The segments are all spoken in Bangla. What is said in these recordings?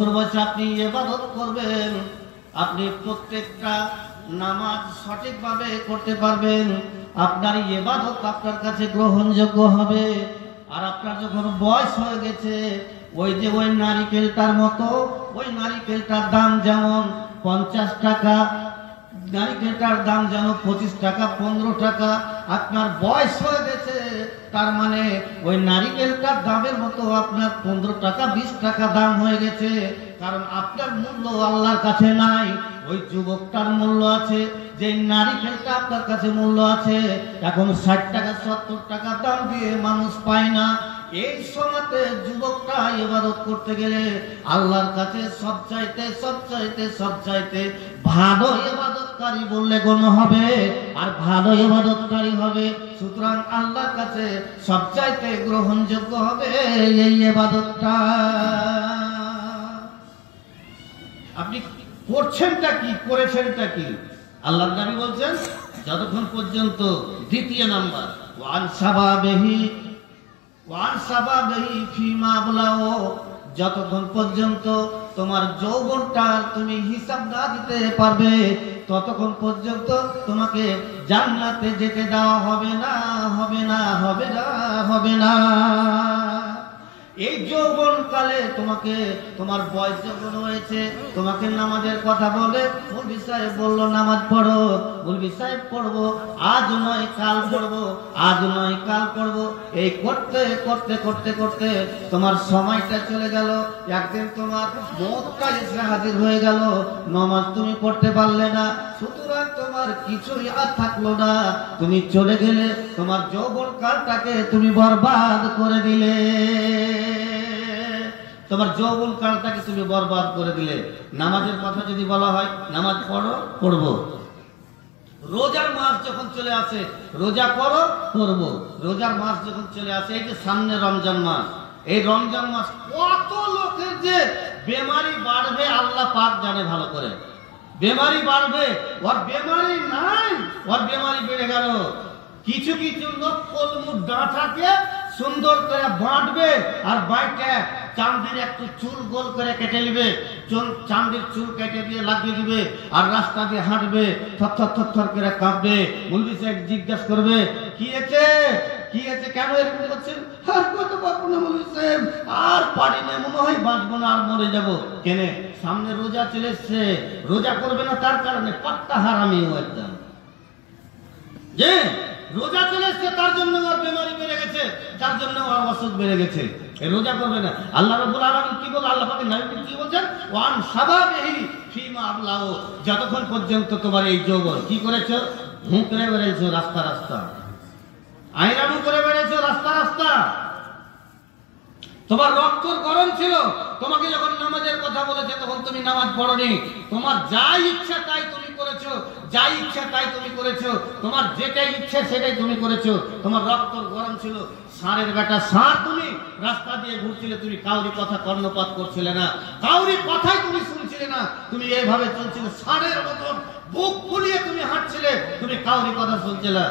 70 বছর আপনি ইবাদত করবেন, আপনি প্রত্যেকটা নামাজ সঠিকভাবে করতে পারবেন, আপনার ইবাদত আপনার কাছে গ্রহণযোগ্য হবে। আর আপনার যখন বয়স হয়ে গেছে, ওই যে ওই নারিকেলটার মতো, ওই নারিকেলটার দাম যেমন 50 টাকা, নারিকেলটার দাম যেন 25 টাকা 15 টাকা, আপনার বয়স হয়ে গেছে, তার মানে ওই নারিকেলটার দামের মতো আপনার 15 টাকা 20 টাকা দাম হয়ে গেছে। কারণ আপনার মূল্য আল্লাহর কাছে নাই, ওই যুবকটার মূল্য আছে। যে নারিকেলটা আপনার কাছে মূল্য আছে, এখন 60 টাকা 70 টাকা দাম দিয়ে মানুষ পায় না। এই সময়তে যুবকটা ইবাদত করতে গেলে আল্লাহর কাছে সবচাইতে ভালো ইবাদতকারী বললে গণ্য হবে, আর ভালো ইবাদতকারী হবে। সুতরাং আল্লাহর কাছে সবচাইতে গ্রহণযোগ্য হবে এই ইবাদতটা। আপনি করছেনটা কি, করেছেনটা কি? আল্লাহর নবী বলছেন, যতক্ষণ পর্যন্ত দ্বিতীয় নাম্বার ওয়ান সাবাবিহি ফিমা বলাও, যতক্ষণ পর্যন্ত তোমার যৌবনটা তুমি হিসাব না দিতে পারবে, ততক্ষণ পর্যন্ত তোমাকে জান্নাতে যেতে দেওয়া হবে না। এই যৌবন কালে তোমাকে, তোমার বয়স যখন হয়েছে, তোমাকে নামাজের কথা বলে মুফতি সাহেব বললো নামাজ পড়ো, মুফতি সাহেব পড়বো, আজ নয় কাল পড়বো, এই করতে করতে করতে করতে তোমার সময়টা চলে গেল। একদিন তোমার মওতটা এসে হাজির হয়ে গেল, নামাজ তুমি পড়তে পারলে না, সুতরাং তোমার কিছুই আর থাকলো না, তুমি চলে গেলে, তোমার যৌবন কালটাকে তুমি বরবাদ করে দিলে, তোমার যৌবন কালটাকে তুমি বরবাদ করে দিলে। নামাজের কথা যদি বলা হয়, নামাজ পড়বো। রোজার মাস যখন চলে আসে, রোজা করবো। রোজার মাস যখন চলে আসে, এই যে সামনে রমজান মাস, এই রমজান মাস কত লোকের যে বেমারি বাড়বে আল্লাহ পাক জানে ভালো করে। বেমারি বাড়বে, ওর বেমারি নাই, ওর বেমারি বেড়ে গেল। কিছু কিছু লোক কলমুর ডাঁটাকে সুন্দর করে বাঁটবে, আর বাইকে চাঁদের একটু চুল গোল করে কেটে নিবে, চাঁদের চুল কেটে দিয়ে লাগিয়ে দিবে, আর রাস্তা দিয়ে হাঁটবে, থর করে কাঁপবে। মুফতি সাহেব জিজ্ঞাসা করবে, কি হয়েছে, কেন এরকম করছেন? আর কত পারবো না মুফতি সাহেব, আর পারি না, মনে হয় বাঁচবো না, আর মরে যাবো। কেনে? সামনে রোজা চলে এসছে, রোজা করবে না, তার কারণে পাক্কা হারামি ও একদম। যে রোজা চলে এসছে, তার জন্য ওর বেমারি বেড়ে গেছে, তার জন্য ওর অসুখ বেড়ে গেছে, রোজা করবে না। আল্লাহ রাব্বুল আলামিন কি বলে, আল্লাহ পাকের নবী কি বলছেন, ওয়ান সাবাবিহি ফিমা আবলাও, যতক্ষণ পর্যন্ত তোমার এই যৌবন কি করেছো, হুঁকড়ে বেড়েছো রাস্তা, আইরামু করে বেড়েছো রাস্তা, তোমার রক্ত গরম ছিল, তোমাকে যখন নামাজের কথা বলেছে তখন তুমি নামাজ পড়োনি, তোমার যা ইচ্ছা তাই তুমি করেছো, তোমার যেটাই ইচ্ছা সেটাই তুমি করেছো, তোমার রক্ত গরম ছিল, ষাঁড়ের বেটা ষাঁড়, তুমি রাস্তা দিয়ে ঘুরছিলে, তুমি কাউরি কথা কর্ণপাত করছিলে না, কাউরি কথাই তুমি শুনছিলে না, তুমি এইভাবে চলছিলে ষাঁড়ের মতন, বুক ফুলিয়ে তুমি হাঁটছিলে, তুমি কাউরি কথা শুনছিলে।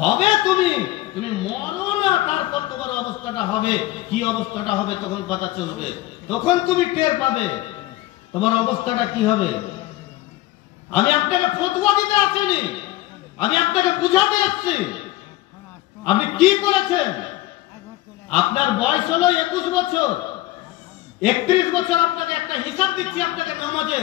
হবে তুমি মরো না, তারপর তোমার অবস্থাটা হবে, কি অবস্থাটা হবে তখন কথা চলবে, তখন তুমি টের পাবে তোমার অবস্থাটা কি হবে। আমি আপনাকে ফতোয়া দিতে আসিনি, আমি আপনাকে বুঝাতে এসেছি। আপনি কি করেছেন? আপনার বয়স হলো 21 বছর, 31 বছর, আপনাকে একটা হিসাব দিচ্ছি আপনাকে নামাজে।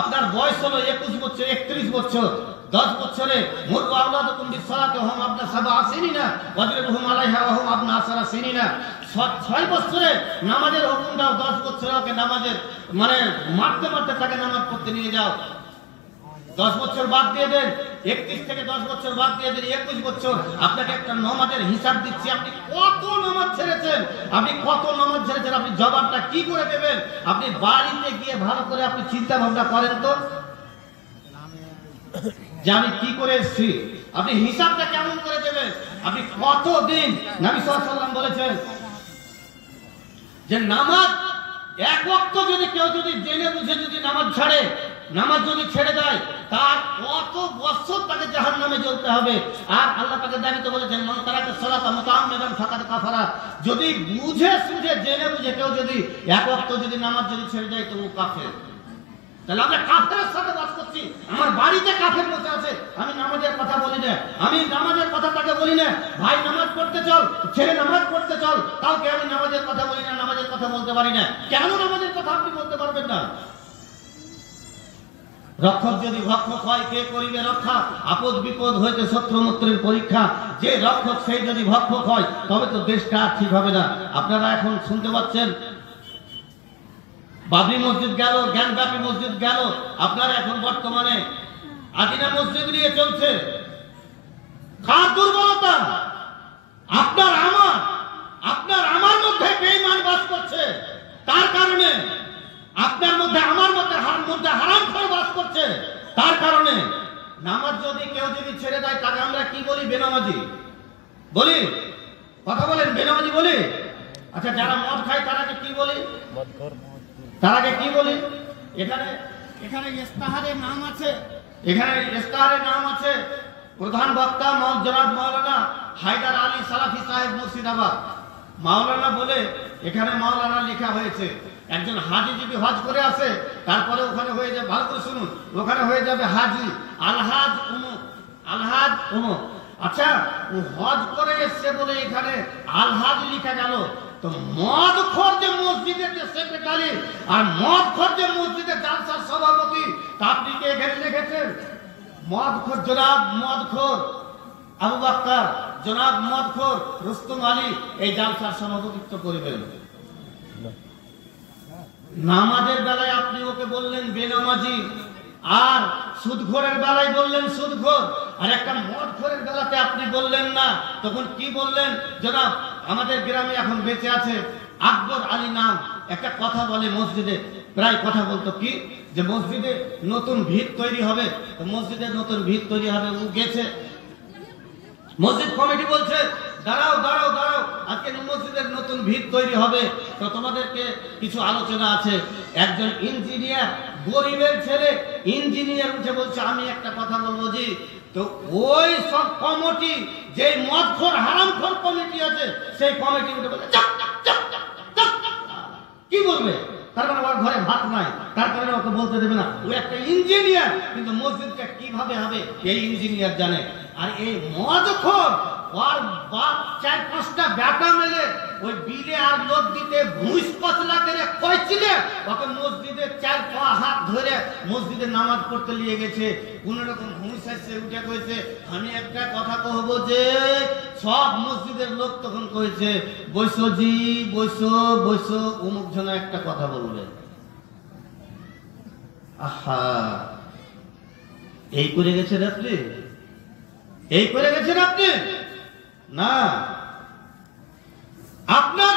আপনার বয়স হলো 21 বছর, 31 বছর, 10 বছরে মুরু আওলাদুকুম বিসসালাতি ওয়া হুম আবনা সাবআ সিনিনা ওয়াজরিবুহুম আলাইহা ওয়া হুম আবনা 10 সিনিনা। 6 বছরে নামাজের হুকুম দাও, 10 বছরে ওকে নামাজের মানে মারতে তাকে নামাজ পড়তে নিয়ে যাও। 10 বছর বাদ দিয়ে দেন, 31 থেকে 10 বছর বাদ দিয়ে দেন, 21 বছর। আপনাকে একটা নামাজের হিসাব দিচ্ছি, আপনি কত নামাজ ছেড়েছেন, আপনি জবাবটা কি করে দেবেন? আপনি বাড়িতে গিয়ে ভালো করে আপনি চিন্তা ভাবনা করেন তো, যে আমি কি করে এসেছি, আপনি হিসাবটা কেমন করে দেবেন? আপনি কতদিন, নবী সাল্লাল্লাহু আলাইহি ওয়াসাল্লাম বলেছেন যে নামাজ এক ওয়াক্ত যদি কেউ যদি জেনে বুঝে যদি নামাজ ছাড়ে, নামাজ যদি ছেড়ে দেয় তার কত বছর তাকে জাহান্নামে জ্বলতে হবে। আর আল্লাহ পাকের দাবি তো বলেছেন মান তারাকা সালাতা মুতাআম্মিদান ফাকাদ কাফারা। যদি বুঝে সুঝে জেনে বুঝে কেউ যদি এক ওয়াক্ত যদি নামাজ যদি ছেড়ে দেয় তো ও কাফের। তাহলে আমরা কাফেরের সাথে বাস করছি। আমার বাড়িতে কাফের বসে আছে, আমি নামাজের কথা বলি না, আমি নামাজের কথা তাকে বলি না, ভাই নামাজ পড়তে চল, ছেলে নামাজ পড়তে চল, কাউকে আমি নামাজের কথা বলি না, নামাজের কথা বলতে পারি না। কেন নামাজের কথা আপনি বলতে পারবেন না? রক্ষক যদি ভক্ষক হয় কে করিবে রক্ষা, আপদ বিপদ হইতে শত্রু মিত্রের পরীক্ষা। যে রক্ষক সেই যদি ভক্ষক হয় তবে তো দেশটা ঠিক হবে না। আপনারা এখন শুনতে পাচ্ছেন বাবরি মসজিদ গেল, জ্ঞানব্যাপী মসজিদ গেল, আপনারা এখন বর্তমানে আদিনা মসজিদ নিয়ে চলছে। কার দুর্বলতা? আপনার আমার মধ্যে বেঈমান বাস করছে, তার কারণে আপনার মধ্যে আমার মধ্যে হারামখোর বাস করছে, তার কারণে নামাজ যদি কেউ যদি ছেড়ে দেয় তাকে আমরা কি বলি? বেনামাজি বলি। কথা বলেন, বেনামাজি বলি। আচ্ছা, যারা মদ খায় তারাকে কি বলি? তারাকে কি বলি? এখানে ইস্তাহারের নাম আছে, প্রধান বক্তা জনাব মাওলানা হায়দার আলী সালাফি সাহেব মুর্শিদাবাদ। মাওলানা বলে এখানে মাওলানা লেখা হয়েছে। একজন হাজি যদি হজ করে আসে তারপরে ওখানে হয়ে যাবে, ভালো করে শুনুন, ওখানে হয়ে যাবে হাজি আলহাজ উমুক। আচ্ছা, ও হজ করে এসছে বলে এখানে আলহাজ লিখা গেল, তো মদ খোর যে মসজিদের যে সেক্রেটারি আর মদ খোর যে মসজিদের জালসার সভাপতি, তা আপনি কে এখানে লিখেছেন? মদ খোর জনাব মদ খোর আবু বকর, জনাব মদ খোর রুস্তম আলী এই জালসার সভাপতিত্ব করবেন। নামাজের বেলায় আপনি ওকে বললেন বেনামাজি, আর সুদখোরের বেলায় বললেন সুদখোর, আর একটা মদখোরের বেলাতে আপনি বললেন না। তখন কি বললেন? জনাব আমাদের গ্রামে এখন বেঁচে আছে আকবর আলী নাম, একটা কথা বলে মসজিদে, প্রায় কথা বলতো কি যে মসজিদে নতুন ভিত তৈরি হবে, তো মসজিদের নতুন ভিত তৈরি হবে, ও গেছে। মসজিদ কমিটি বলছে দাঁড়াও, আজকে মসজিদের নতুন ভিত তৈরি হবে, তো তোমাদেরকে কিছু আলোচনা আছে। একজন ইঞ্জিনিয়ার, গরিবের ছেলে ইঞ্জিনিয়ার উঠে বলছে আমি একটা কথা বলবো জি। তো ওই সব কমিটি, যে মদখোর হারামখোর কমিটি আছে, সেই কমিটি উঠে বলছে কি বলবে? তার মানে ওর ঘরে ভাত নাই, তার কারণে ওকে বলতে দেবে না। ও একটা ইঞ্জিনিয়ার, কিন্তু মসজিদটা কিভাবে হবে এই ইঞ্জিনিয়ার জানে। আর এই মদখোর ওর বাপ 4-5টা ব্যাটা মিলে ওই বিলে আর লোক দিতে ঘুষ পাতলা করে কইছিলে, ওকে মসজিদে 4 হাত ধরে মসজিদে নামাজ পড়তে নিয়ে গেছে। কোন রকম ঘুষ আসছে, উঠে কইছে আমি একটা কথা কহব যে সব মসজিদের লোক তখন কইছে বৈশো জি বৈশো অমুক জন একটা কথা বলবে। আহা, এই করে গেছেন আপনি, এই করে গেছেন আপনি না। আপনার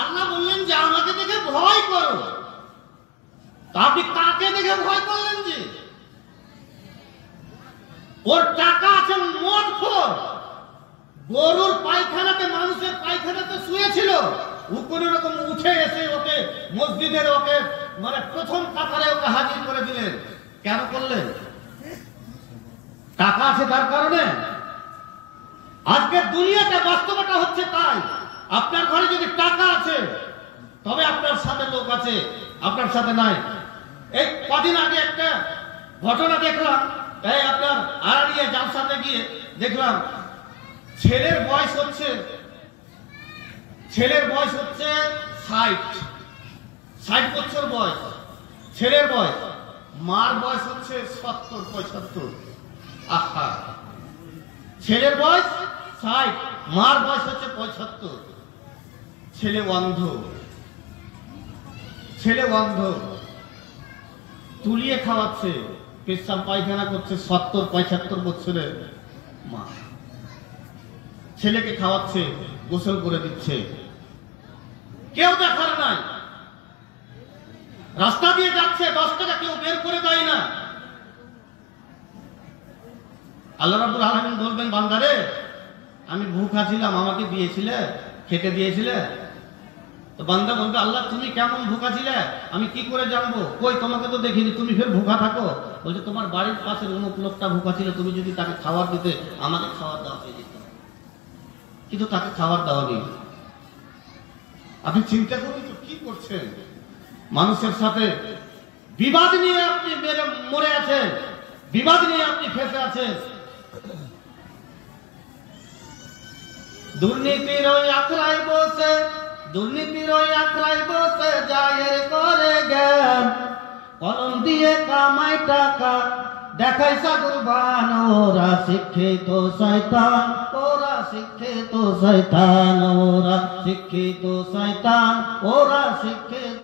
আল্লাহ বললেন যে আমাকে দেখে ভয় করো, তা আপনি কাকে দেখে ভয় করলেন? যে ওর টাকা আছে, মদখোর, গরুর পায়খানাতে, মানুষের পায়খানাতে শুয়েছিল, ও কোন রকম উঠে এসে ওকে মসজিদের ওকে মানে প্রথম কাতারে ওকে হাজির করে দিলেন। কেন করলেন? টাকা আছে তার কারণে। আজকে দুনিয়াটা বাস্তবতা হচ্ছে তাই। আপনার ঘরে যদি টাকা আছে তবে আপনার সাথে লোক আছে, আপনার সাথে নাই। এই কদিন আগে একটা ঘটনা দেখলাম, এই আপনার আড়ালিয়া জালসাতে গিয়ে দেখলাম ছেলের বয়স হচ্ছে 60 বছর বয়স, ছেলের বয়স, মার বয়স হচ্ছে 70-75। আহা, ছেলের বয়স 60, মার বয়স হচ্ছে 75। ছেলে অন্ধ, তুলিয়ে খাওয়াচ্ছে, পেশাব পায়খানা করছে 70-75 বছরের মা, ছেলেকে খাওয়াচ্ছে, গোসল করে দিচ্ছে, কেউ দেখার নাই। রাস্তা দিয়ে যাচ্ছে, 10 টাকা কেউ বের করে দেয় না। আল্লাহ রাব্বুল আলামিন বলবেন বান্দারে আমি ভুখা ছিলাম, আমাকে দিয়েছিলে, খেতে দিয়েছিলে? তো বান্দা বলবে, আল্লাহ তুমি কেমন ভুখা ছিলে, আমি কি করে জানবো? কই তোমাকে তো দেখিনি, তুমি ফের ভুখা থাকো? বলছে তোমার বাড়ির পাশের অমুক লোকটা ভুখা ছিল, তুমি যদি তাকে খাবার দিতে আমাকে খাবার দেওয়া হয়ে যেত, কিন্তু তাকে খাবার দেওয়া নেই। আপনি চিন্তা করুন তো কি করছেন? মানুষের সাথে বিবাদ নিয়ে আপনি মরে আছেন, বিবাদ নিয়ে আপনি ফেসে আছেন। দুর্নীতির ওই আখড়ায় বসে, দুর্নীতির ওই আখড়ায় বসে জায়ের করে জ্ঞান, কলম দিয়ে কামাই টাকা দেখাই সাগরবান। ওরা শিক্ষিত শয়তান, ওরা শিক্ষিত শয়তান, ওরা শিক্ষিত শয়তান, ওরা শিক্ষিত